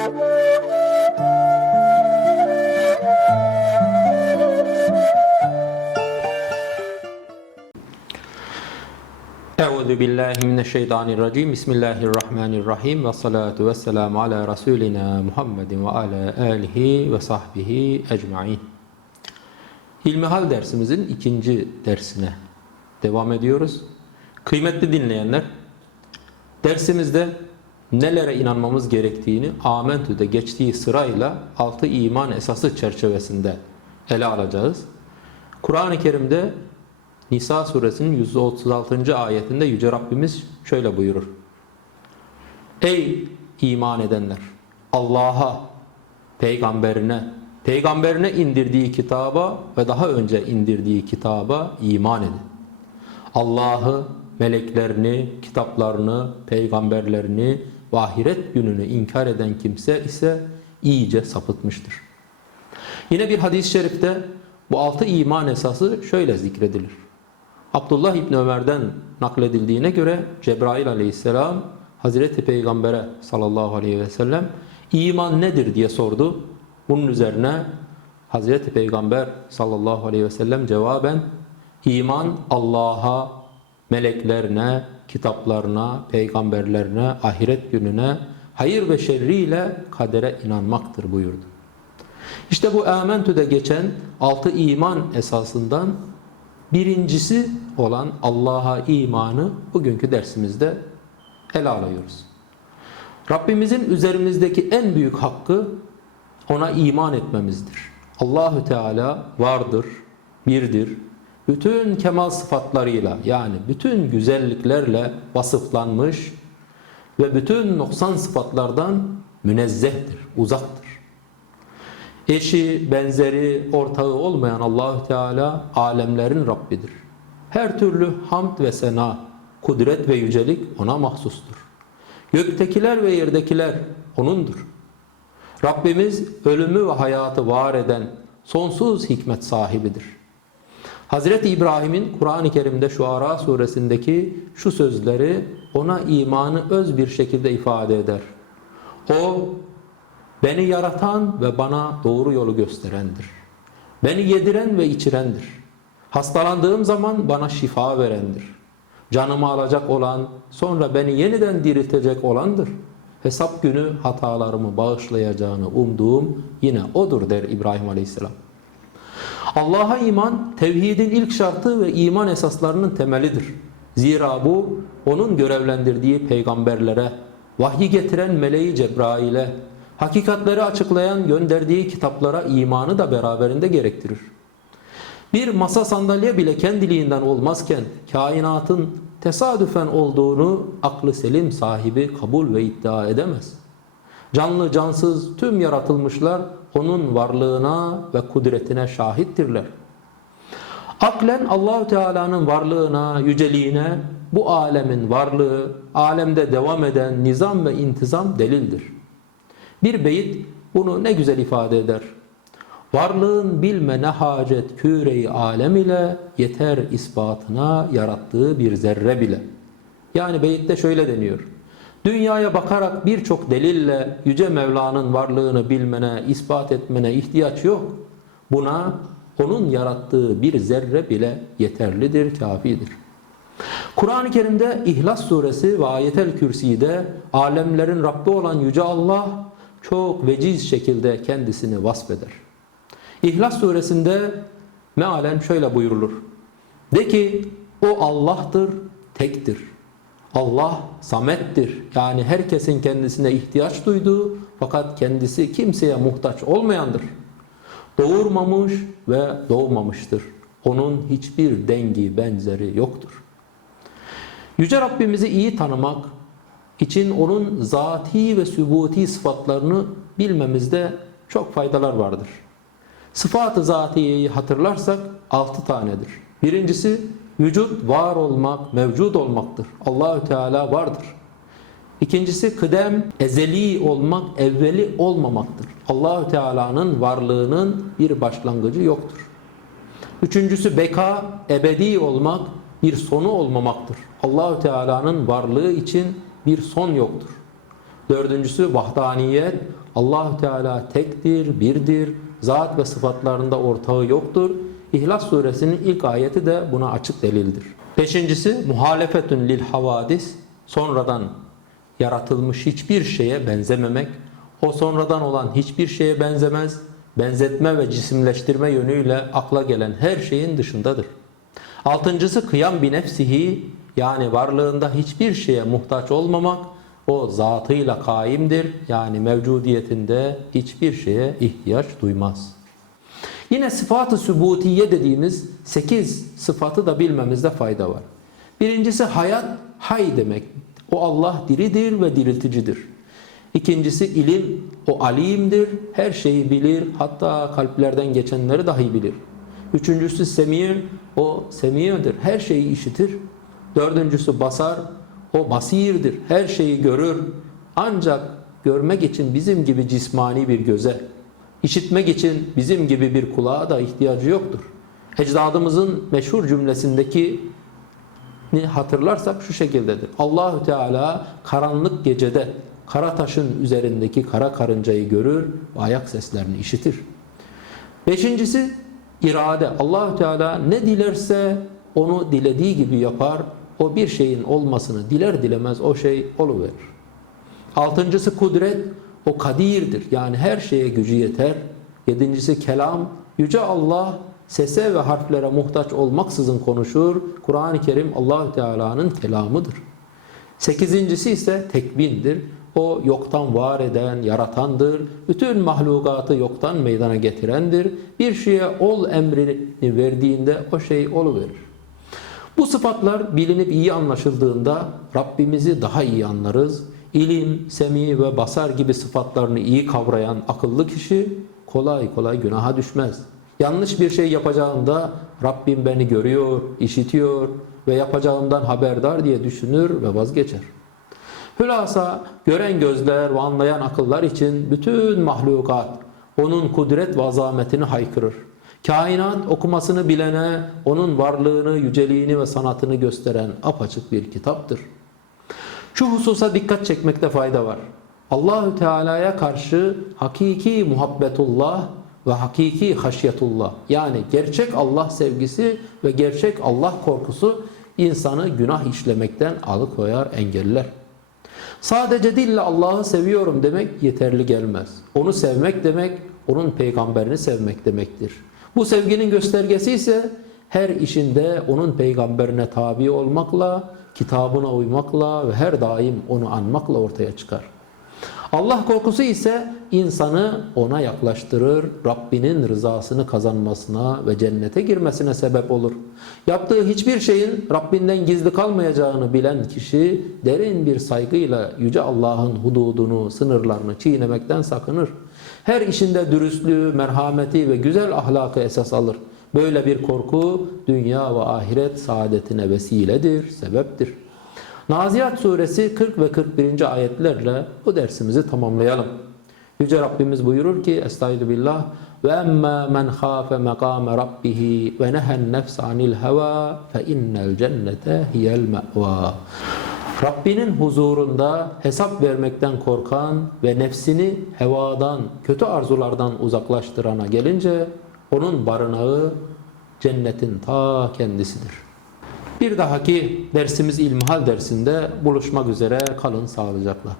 Euzu billahi mineşşeytanirracim. Bismillahirrahmanirrahim. Ve salatu ve selamu ala Resulina Muhammedin ve ala alihi ve sahbihi ecmain. İlmihal dersimizin ikinci dersine devam ediyoruz. Kıymetli dinleyenler, dersimizde nelere inanmamız gerektiğini Amentü'de geçtiği sırayla altı iman esası çerçevesinde ele alacağız. Kur'an-ı Kerim'de Nisa suresinin 136. ayetinde Yüce Rabbimiz şöyle buyurur. Ey iman edenler! Allah'a, peygamberine, peygamberine indirdiği kitaba ve daha önce indirdiği kitaba iman edin. Allah'ı, meleklerini, kitaplarını, peygamberlerini ve ahiret gününü inkar eden kimse ise iyice sapıtmıştır. Yine bir hadis-i şerifte bu altı iman esası şöyle zikredilir. Abdullah İbni Ömer'den nakledildiğine göre Cebrail aleyhisselam Hazreti Peygamber'e sallallahu aleyhi ve sellem iman nedir diye sordu. Bunun üzerine Hazreti Peygamber sallallahu aleyhi ve sellem cevaben iman Allah'a, meleklerine, kitaplarına, peygamberlerine, ahiret gününe, hayır ve şerriyle kadere inanmaktır buyurdu. İşte bu Âmentü'de geçen altı iman esasından Birincisi olan Allah'a imanı bugünkü dersimizde ele alıyoruz. Rabbimizin üzerimizdeki en büyük hakkı ona iman etmemizdir. Allahü Teala vardır, birdir. Bütün kemal sıfatlarıyla yani bütün güzelliklerle vasıflanmış ve bütün noksan sıfatlardan münezzehtir, uzaktır. Eşi, benzeri, ortağı olmayan Allahü Teala alemlerin Rabbidir. Her türlü hamd ve sena, kudret ve yücelik ona mahsustur. Göktekiler ve yerdekiler O'nundur. Rabbimiz ölümü ve hayatı var eden sonsuz hikmet sahibidir. Hazreti İbrahim'in Kur'an-ı Kerim'de şu Ara suresindeki şu sözleri ona imanı öz bir şekilde ifade eder. O Beni yaratan ve bana doğru yolu gösterendir. Beni yediren ve içirendir. Hastalandığım zaman bana şifa verendir. Canımı alacak olan, sonra beni yeniden diriltecek olandır. Hesap günü hatalarımı bağışlayacağını umduğum yine odur der İbrahim Aleyhisselam. Allah'a iman, tevhidin ilk şartı ve iman esaslarının temelidir. Zira bu, onun görevlendirdiği peygamberlere, vahyi getiren meleği Cebrail'e, hakikatleri açıklayan gönderdiği kitaplara imanı da beraberinde gerektirir. Bir masa sandalye bile kendiliğinden olmazken kainatın tesadüfen olduğunu aklı selim sahibi kabul ve iddia edemez. Canlı cansız tüm yaratılmışlar onun varlığına ve kudretine şahittirler. Aklen Allahü Teala'nın varlığına, yüceliğine, bu alemin varlığı, alemde devam eden nizam ve intizam delildir. Bir beyit bunu ne güzel ifade eder. Varlığın bilme ne hacet küreyi alem ile yeter ispatına yarattığı bir zerre bile. Yani beyitte şöyle deniyor. Dünyaya bakarak birçok delille Yüce Mevla'nın varlığını bilmene, ispat etmene ihtiyaç yok. Buna onun yarattığı bir zerre bile yeterlidir, kafidir. Kur'an-ı Kerim'de İhlas suresi ve Ayetel Kürsi'de alemlerin Rabbi olan Yüce Allah çok veciz şekilde kendisini vasfeder. İhlas suresinde mealen şöyle buyurulur. De ki o Allah'tır, tektir. Allah samettir. Yani herkesin kendisine ihtiyaç duyduğu fakat kendisi kimseye muhtaç olmayandır. Doğurmamış ve doğmamıştır. Onun hiçbir dengi benzeri yoktur. Yüce Rabbimizi iyi tanımak, için onun zati ve sübuti sıfatlarını bilmemizde çok faydalar vardır. Sıfat-ı zatiyeyi hatırlarsak altı tanedir. Birincisi vücut var olmak, mevcut olmaktır. Allahü Teala vardır. İkincisi kıdem, ezeli olmak, evveli olmamaktır. Allahü Teala'nın varlığının bir başlangıcı yoktur. Üçüncüsü beka, ebedi olmak, bir sonu olmamaktır. Allahü Teala'nın varlığı için bir son yoktur. Dördüncüsü vahdaniyet. Allahü Teala tektir, birdir. Zat ve sıfatlarında ortağı yoktur. İhlas suresinin ilk ayeti de buna açık delildir. Beşincisi muhalefetün lil havadis. Sonradan yaratılmış hiçbir şeye benzememek. O sonradan olan hiçbir şeye benzemez. Benzetme ve cisimleştirme yönüyle akla gelen her şeyin dışındadır. Altıncısı kıyam bir nefsihi yani varlığında hiçbir şeye muhtaç olmamak o zatıyla kaimdir yani mevcudiyetinde hiçbir şeye ihtiyaç duymaz. Yine sıfatı sübutiye dediğimiz 8 sıfatı da bilmemizde fayda var. Birincisi hayat, hay demek. O Allah diridir ve dirilticidir. İkincisi ilim, o alimdir, her şeyi bilir, hatta kalplerden geçenleri dahi bilir. Üçüncüsü semir, o semiyedir, her şeyi işitir. Dördüncüsü basar, o basirdir, her şeyi görür. Ancak görmek için bizim gibi cismani bir göze, işitmek için bizim gibi bir kulağa da ihtiyacı yoktur. Ecdadımızın meşhur cümlesindeki ni hatırlarsak şu şekildedir. Allahü Teala karanlık gecede kara taşın üzerindeki kara karıncayı görür ve ayak seslerini işitir. Beşincisi irade. Allahü Teala ne dilerse onu dilediği gibi yapar. O bir şeyin olmasını diler dilemez o şey oluverir. Altıncısı kudret. O kadirdir. Yani her şeye gücü yeter. Yedincisi kelam. Yüce Allah sese ve harflere muhtaç olmaksızın konuşur. Kur'an-ı Kerim Allahü Teala'nın kelamıdır. Sekizincisi ise tekvindir. O yoktan var eden, yaratandır. Bütün mahlukatı yoktan meydana getirendir. Bir şeye ol emrini verdiğinde o şey oluverir. Bu sıfatlar bilinip iyi anlaşıldığında Rabbimizi daha iyi anlarız. İlim, semi ve basar gibi sıfatlarını iyi kavrayan akıllı kişi kolay kolay günaha düşmez. Yanlış bir şey yapacağında Rabbim beni görüyor, işitiyor ve yapacağımdan haberdar diye düşünür ve vazgeçer. Hülasa gören gözler ve anlayan akıllar için bütün mahlukat onun kudret ve azametini haykırır. Kainat okumasını bilene onun varlığını, yüceliğini ve sanatını gösteren apaçık bir kitaptır. Şu hususa dikkat çekmekte fayda var. Allahü Teala'ya karşı hakiki muhabbetullah ve hakiki haşyetullah yani gerçek Allah sevgisi ve gerçek Allah korkusu insanı günah işlemekten alıkoyar, engeller. Sadece dille Allah'ı seviyorum demek yeterli gelmez. Onu sevmek demek, onun peygamberini sevmek demektir. Bu sevginin göstergesi ise her işinde onun peygamberine tabi olmakla, kitabına uymakla ve her daim onu anmakla ortaya çıkar. Allah korkusu ise insanı ona yaklaştırır, Rabbinin rızasını kazanmasına ve cennete girmesine sebep olur. Yaptığı hiçbir şeyin Rabbinden gizli kalmayacağını bilen kişi derin bir saygıyla Yüce Allah'ın hududunu, sınırlarını çiğnemekten sakınır. Her işinde dürüstlüğü, merhameti ve güzel ahlakı esas alır. Böyle bir korku dünya ve ahiret saadetine vesiledir, sebeptir. Naziyat suresi 40 ve 41. ayetlerle bu dersimizi tamamlayalım. Yüce Rabbimiz buyurur ki Estaizu billah ve emma men khafe mekame rabbihi ve nehen nefs anil heva fe innel cennete hiyel me'va. Rabbinin huzurunda hesap vermekten korkan ve nefsini hevadan, kötü arzulardan uzaklaştırana gelince onun barınağı cennetin ta kendisidir. Bir dahaki dersimiz ilmihal dersinde buluşmak üzere kalın sağlıcakla.